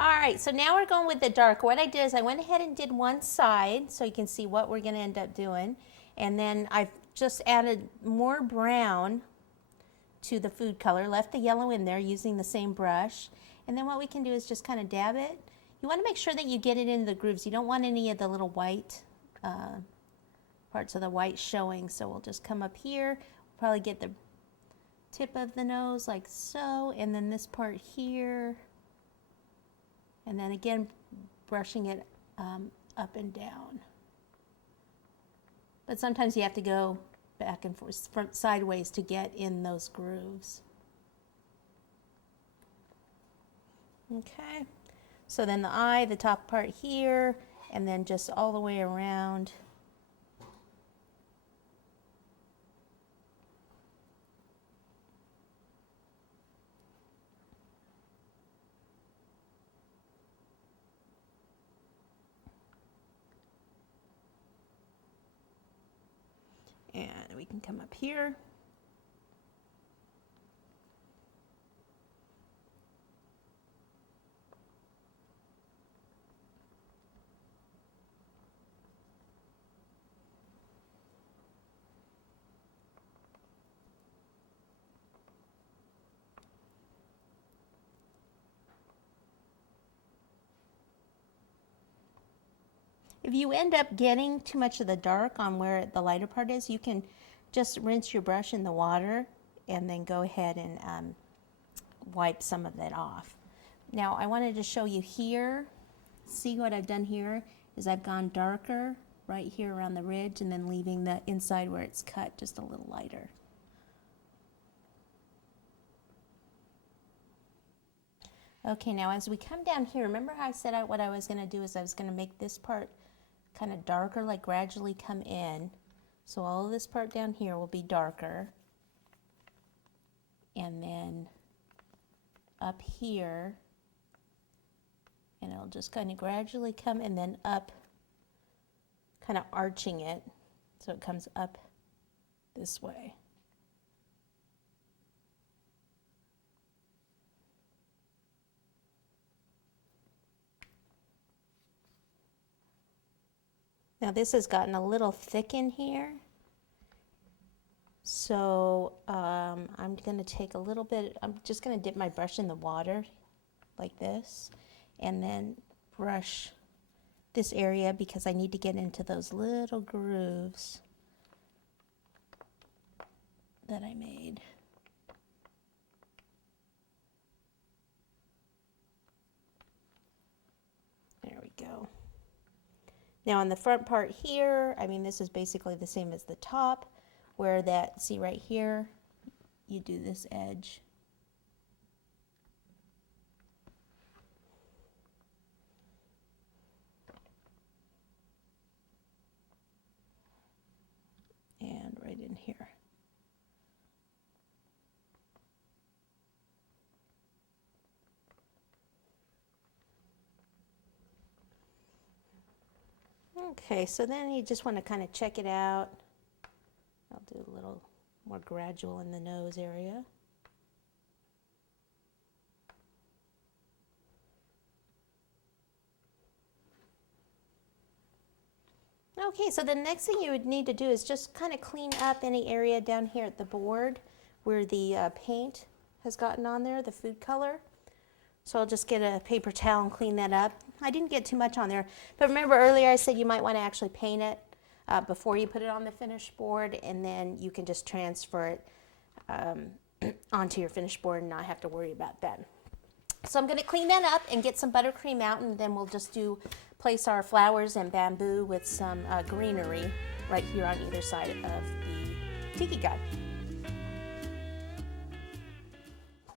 All right, so now we're going with the dark. What I did is I went ahead and did one side so you can see what we're going to end up doing. And then I've just added more brown to the food color, left the yellow in there using the same brush. And then what we can do is just kind of dab it. You want to make sure that you get it into the grooves. You don't want any of the little white parts of the white showing. So we'll just come up here, probably get the tip of the nose like so, and then this part here. And then again, brushing it up and down. But sometimes you have to go back and forth, sideways to get in those grooves. Okay, so then the eye, the top part here, and then just all the way around. And we can come up here. If you end up getting too much of the dark on where the lighter part is, you can just rinse your brush in the water and then go ahead and wipe some of that off. Now I wanted to show you here, see what I've done here is I've gone darker right here around the ridge and then leaving the inside where it's cut just a little lighter. Okay, now as we come down here, remember how I said what I was going to do is I was going to make this part kind of darker, like gradually come in. So all of this part down here will be darker. And then up here, and it'll just kind of gradually come and then up, kind of arching it so it comes up this way. Now this has gotten a little thick in here, so I'm going to take a little bit, I'm just going to dip my brush in the water like this and then brush this area because I need to get into those little grooves that I made. There we go. Now on the front part here, I mean this is basically the same as the top, where that, see right here, you do this edge. And right in here. Okay, so then you just want to kind of check it out. I'll do a little more gradual in the nose area. Okay, so the next thing you would need to do is just kind of clean up any area down here at the board where the paint has gotten on there, the food color. So I'll just get a paper towel and clean that up. I didn't get too much on there, but remember earlier I said you might want to actually paint it before you put it on the finished board, and then you can just transfer it onto your finished board and not have to worry about that. So I'm going to clean that up and get some buttercream out, and then we'll just place our flowers and bamboo with some greenery right here on either side of the tiki guy.